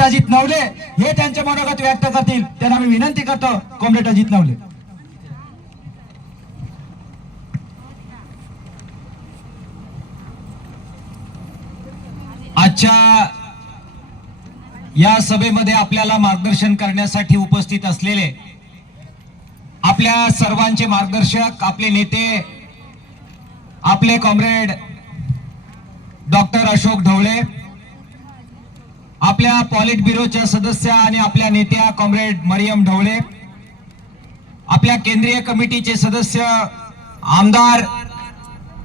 अजित नवले हे त्यांच्या मनोगत व्यक्त करतील. त्यांना मी विनंती करतो कॉम्रेड अजित नवले. आजच्या या सभेमध्ये आपल्याला मार्गदर्शन करण्यासाठी उपस्थित असलेले आपल्या सर्वांचे मार्गदर्शक आपले नेते आपले कॉम्रेड डॉक्टर अशोक ढवळे आपल्या पॉलिट ब्युरोच्या सदस्य आणि आपल्या नेत्या कॉम्रेड मरियम ढवळे आपल्या केंद्रीय कमिटीचे सदस्य आमदार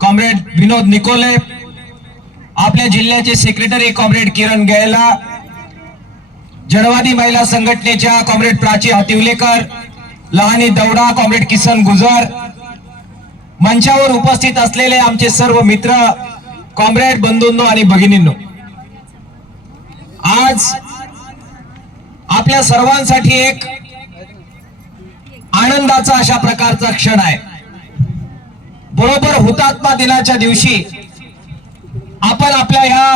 कॉम्रेड विनोद निकोले आपल्या जिल्ह्याचे सेक्रेटरी कॉम्रेड किरण गैला जनवादी महिला संघटनेच्या कॉम्रेड प्राची हातिवलेकर लहानी दौडा कॉम्रेड किसन गुजर मंचावर उपस्थित असलेले आमचे सर्व मित्र कॉम्रेड बंधूंनो आणि भगिनींनो. आज आपल्या सर्वांसाठी एक आनंदाचा अशा प्रकारचा क्षण आहे. बरोबर हुतात्मा दिनाच्या दिवशी आपण आपल्या ह्या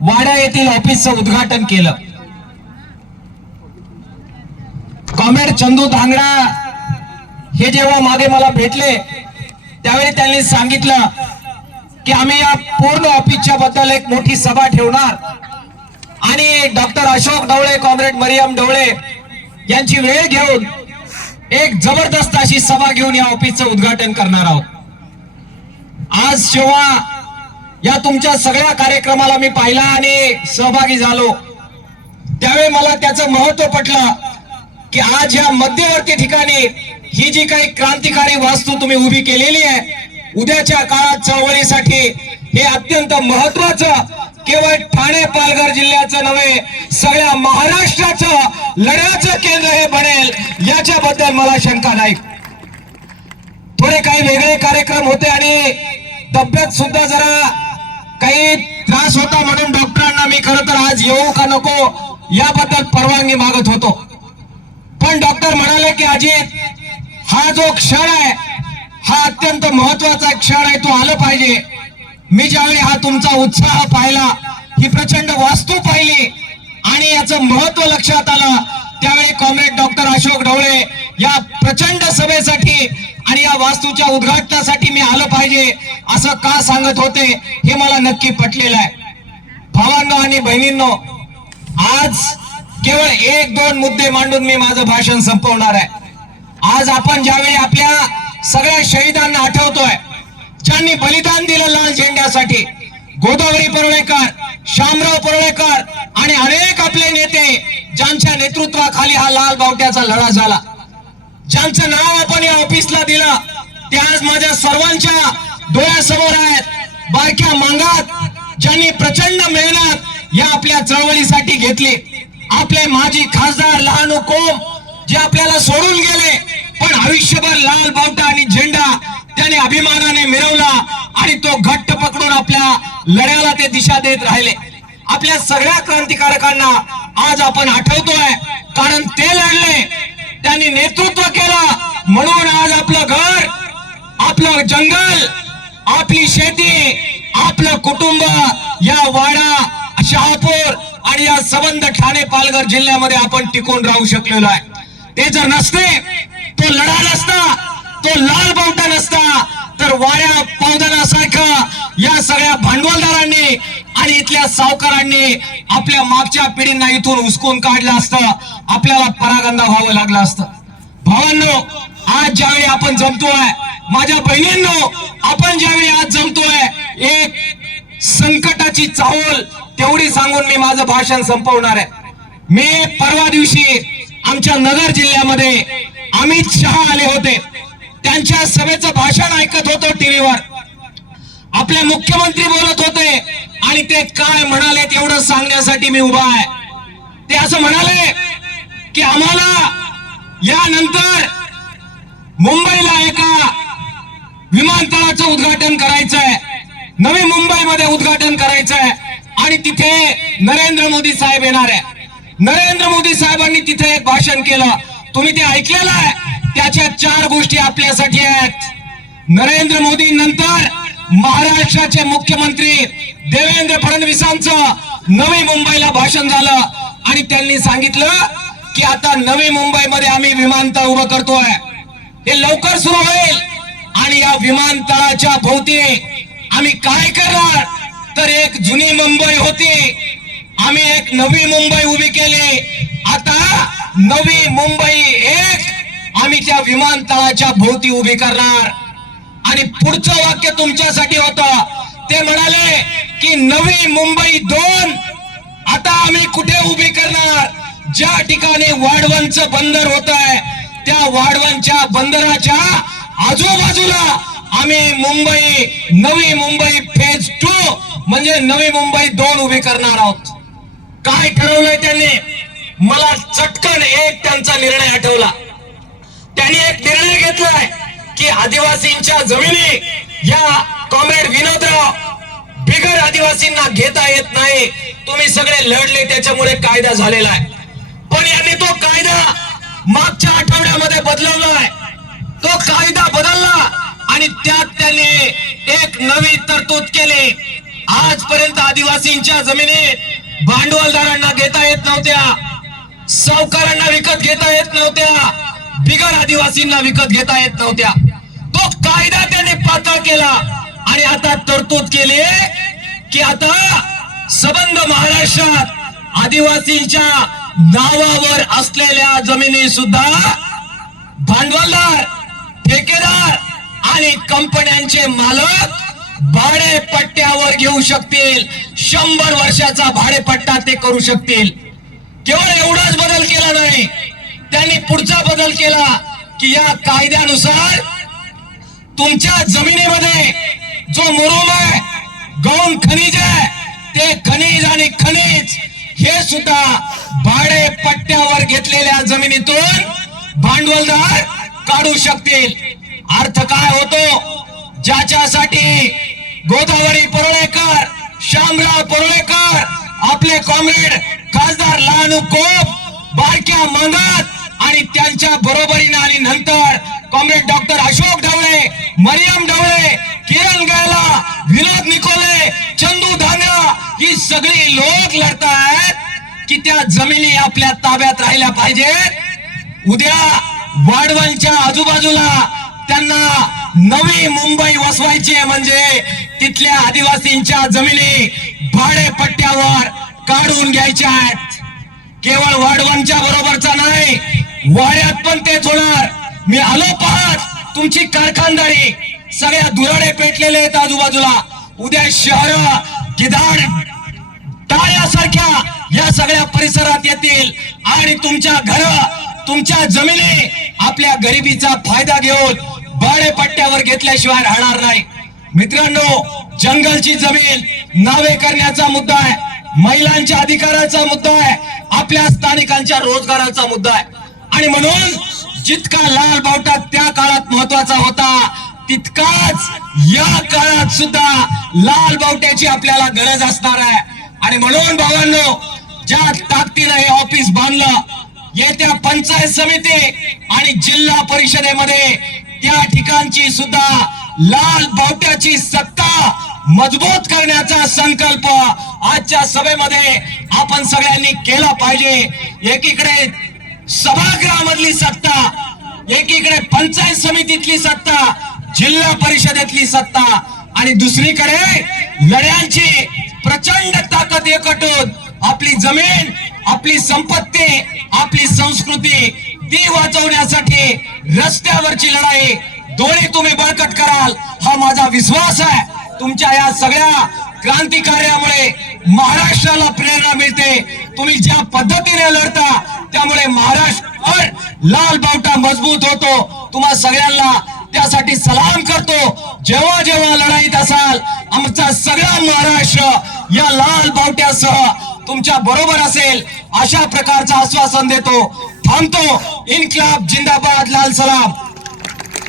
वाड्या येथील ऑफिसचं उद्घाटन केलं. कॉम्रेड चंदू धांगडा हे जेव्हा मागे मला भेटले त्यावेळी त्यांनी सांगितलं की आम्ही या पूर्ण ऑफिसच्या बद्दल एक मोठी सभा ठेवणार. आणि डॉक्टर अशोक ढवळे कॉम्रेड मरियम ढवळे यांची वेळ घेऊन एक जबरदस्त अशी सभा घेऊन या ऑफिसचं उद्घाटन करणार आहोत. आज जेव्हा या तुमच्या सगळ्या कार्यक्रमाला मी पाहिला आणि सहभागी झालो त्यावेळी मला त्याचं महत्त्व पटलं की आज या मध्यवर्ती ठिकाणी ही जी काही क्रांतिकारी वास्तू तुम्ही उभी केलेली आहे उद्याच्या काळात चळवळीसाठी हे अत्यंत महत्वाचं केवळ ठाणे पालघर जिल्ह्याचं नव्हे सगळ्या महाराष्ट्राचं लढ्याचं केंद्र हे बनेल याच्याबद्दल मला शंका नाही. थोडे काही वेगळे कार्यक्रम होते आणि तब्येत सुद्धा जरा काही त्रास होता म्हणून डॉक्टरांना मी खरं तर आज येऊ का नको याबद्दल परवानगी मागत होतो. पण डॉक्टर म्हणाले की अजित हा जो क्षण आहे हा अत्यंत महत्त्वाचा क्षण आहे तो आलं पाहिजे. मी ज्यावेळी हा तुमचा उत्साह पाहिला ही प्रचंड वास्तू पाहिली आणि याचं महत्त्व लक्षात आलं त्यावेळी कॉम्रेड डॉक्टर अशोक ढवळे या प्रचंड सभेसाठी आणि या वास्तूच्या उद्घाटनासाठी मी आलं पाहिजे असं का सांगत होते हे मला नक्की पटलेलं आहे. भावांनो आणि बहिणींनो आज केवळ एक दोन मुद्दे मांडून मी माझं भाषण संपवणार आहे. आज आपण ज्यावेळी आपल्या सगळ्या शहीदांना आठवतोय ज्यांनी बलिदान दिलं लाल झेंड्यासाठी गोदावरी परुळेकर शामराव परुळेकर आणि अनेक आपले नेते ज्यांच्या नेतृत्वाखाली हा लाल बावट्याचा लढा झाला. ज्यांचं नाव आपण या ऑफिसला दिलं ते आज माझ्या सर्वांच्या डोळ्यासमोर आहेत. बारक्या मांगात ज्यांनी प्रचंड मेहनत या आपल्या चळवळीसाठी घेतली. आपले माजी खासदार लहानू कोम जे आपल्याला सोडून गेले पण आयुष्यभर लाल बावटा आणि झेंडा त्याने अभिमानाने मिरवला आणि तो घट्ट पकडून आपल्या लढ्याला ते दिशा देत राहिले. आपल्या सगळ्या क्रांतिकारकांना आज आपण आठवतोय कारण ते लढले त्यांनी नेतृत्व केलं म्हणून आज आपलं घर आपलं जंगल आपली शेती आपलं कुटुंब या वाडा शहापूर आणि या सबंध ठाणे पालघर जिल्ह्यामध्ये आपण टिकून राहू शकलेलो आहे. ते जर नसते तो लढा नसता तो लाल बावटा नसता तर वाऱ्या पावदानासारखं या सगळ्या भांडवलदारांनी आणि इथल्या सावकारांनी आपल्या मागच्या पिढींना इथून उचकून काढलं असतं. आपल्याला परागंदा व्हावं लागलं असतं. भावांनो आज ज्यावेळी आपण जमतोय माझ्या बहिणींनो आपण ज्यावेळी आज जमतोय एक संकटाची चाहूल तेवढी सांगून मी माझं भाषण संपवणार आहे. मी परवा दिवशी आमच्या नगर जिल्ह्यामध्ये अमित शहा आले होते. त्यांच्या सभेचं भाषण ऐकत होतो टीव्हीवर. आपले मुख्यमंत्री बोलत होते आणि ते काय म्हणाले तेवढं सांगण्यासाठी मी उभा आहे. ते असं म्हणाले की आम्हाला यानंतर मुंबईला एका विमानतळाचं उद्घाटन करायचंय. नवी मुंबईमध्ये उद्घाटन करायचंय. आणि तिथे नरेंद्र मोदी साहेब येणार आहे. नरेंद्र मोदी साहेबांनी तिथे एक भाषण केलं. तुम्ही ते ऐकलेलं आहे. त्याच्या चार गोष्टी आपल्यासाठी आहेत. नरेंद्र मोदी नंतर महाराष्ट्राचे मुख्यमंत्री देवेंद्र फडणवीसांचं नवी मुंबईला भाषण झालं. आणि त्यांनी सांगितलं की आता नवी मुंबईमध्ये आम्ही विमानतळ उभं करतोय. हे लवकर सुरू होईल. आणि या विमानतळाच्या भोवती आम्ही काय करणार? तर एक जुनी मुंबई होती. आम्ही एक नवी मुंबई उभी केली. नवी मुंबई एक. आम्ही त्या विमानतळाच्या भोवती उभी करणार. आणि पुढचं वाक्य तुमच्यासाठी होतं. ते म्हणाले की नवी मुंबई दोन. आता आम्ही कुठे उभी करणार? ज्या ठिकाणी वाढवणच बंदर होत आहे त्या वाढवणच्या बंदराच्या आजूबाजूला आम्ही मुंबई नवी मुंबई फेज टू म्हणजे नवी मुंबई दोन उभी करणार आहोत. काय ठरवलंय त्यांनी? मला चटकन एक त्यांचा निर्णय आठवला. त्यांनी एक निर्णय घेतलाय की आदिवासींच्या जमिनी या कॉम्रेड विनोदराव बिगर आदिवासींना घेता येत नाही. तुम्ही सगळे लढले त्याच्यामुळे कायदा झालेला आहे. पण यांनी तो कायदा मागच्या आठवड्यामध्ये बदलवलाय. तो कायदा बदलला आणि त्यात त्यांनी एक नवी तरतूद केली. आजपर्यंत आदिवासींच्या जमिनीत भांडवलदारांना घेता येत नव्हत्या. सावकारांना विकत घेता येत नव्हत्या. बिगर आदिवासींना विकत घेता येत नव्हत्या. तो कायदा त्याने पातळ केला. आणि आता तरतूद केली की आता सबंध महाराष्ट्रात आदिवासींच्या नावावर असलेल्या जमिनी सुद्धा भांडवलदार ठेकेदार आणि कंपन्यांचे मालक भाडेपट्ट्यावर घेऊ शकतील. शंभर वर्षाचा भाडेपट्टा ते करू शकतील. केवळ एवढाच बदल केला नाही त्यांनी पुढचा बदल केला की या कायद्यानुसार तुमच्या जमिनीमध्ये जो मुरुम आहे गौण खनिज आहे ते खनिज आणि खनिज हे सुद्धा भाडे पट्ट्यावर घेतलेल्या जमिनीतून भांडवलदार काढू शकतील. अर्थ काय होतो? ज्याच्यासाठी गोदावरी परोळेकर श्यामराव परोळेकर आपले कॉम्रेड खासदार लहानू कोप बारक्या मंगत आणि त्यांच्या बरोबरीनं आणि नंतर कॉम्रेड डॉक्टर अशोक ढवळे मरियम ढवळे किरण गायला विनोद निकोले चंदू धान्या ही सगळी लोक लढतायत की त्या जमिनी आपल्या ताब्यात राहिल्या पाहिजेत. उद्या वाढवणच्या आजूबाजूला त्यांना नवी मुंबई वसवायची आहे म्हणजे तिथल्या आदिवासींच्या जमिनी भाडेपट्ट्यावर काढून घ्यायच्या आहेत. केवळ वाढवणच्या बरोबरचा नाही वाड्यात पण तेच होणार. मी आलो पाहत तुमची कारखानदारी. सगळ्या दुराडे पेटलेले आहेत आजूबाजूला. उद्या शहर गिधाड टाळ्यासारख्या या सगळ्या परिसरात येतील. आणि तुमच्या घर तुमच्या जमिनी आपल्या गरिबीचा फायदा घेऊन भाडे पट्ट्यावर घेतल्याशिवाय राहणार नाही. मित्रांनो जंगलची जमीन नावे करण्याचा मुद्दा आहे. महिलांच्या अधिकाराचा मुद्दा आहे आपल्या स्थानिकांच्या रोजगाराचा मुद्दा आहे. आणि म्हणून जितका लाल बावटा त्या काळात महत्त्वाचा होता तितकाच या काळात सुद्धा लाल बावट्याची आपल्याला गरज असणार आहे. आणि म्हणून भावांनो ज्या ताकदीनं हे ऑफिस बांधलं येत्या पंचायत समिती आणि जिल्हा परिषदेमध्ये त्या ठिकाणची सुद्धा लाल बावट्याची सत्ता मजबूत करण्याचा संकल्प आजच्या सभेमध्ये आपण सगळ्यांनी केला पाहिजे. एकीकडे सभागृहामधली सत्ता एकीकडे पंचायत समितीतली सत्ता जिल्हा परिषदेतली सत्ता आणि दुसरीकडे लढ्यांची प्रचंड ताकद एकटून आपली जमीन आपली संपत्ती आपली संस्कृती ती वाचवण्यासाठी रस्त्यावरची लढाई दोन्ही तुम्ही बळकट कराल. हा माझा विश्वास आहे. तुमच्या या सगळ्या क्रांतिकार्यामुळे महाराष्ट्राला प्रेरणा मिळते. तुम्ही ज्या पद्धतीने लढता त्यामुळे महाराष्ट्र लाल बावटा मजबूत होतो. तुम्हा सगळ्यांना त्यासाठी सलाम करतो. जेव्हा जेव्हा लढाईत असाल आमचा सगळा महाराष्ट्र या लाल बावट्यासह तुमच्या बरोबर असेल. अशा प्रकारचं आश्वासन देतो. थांबतो. इन्क्लाब जिंदाबाद लाल सलाम.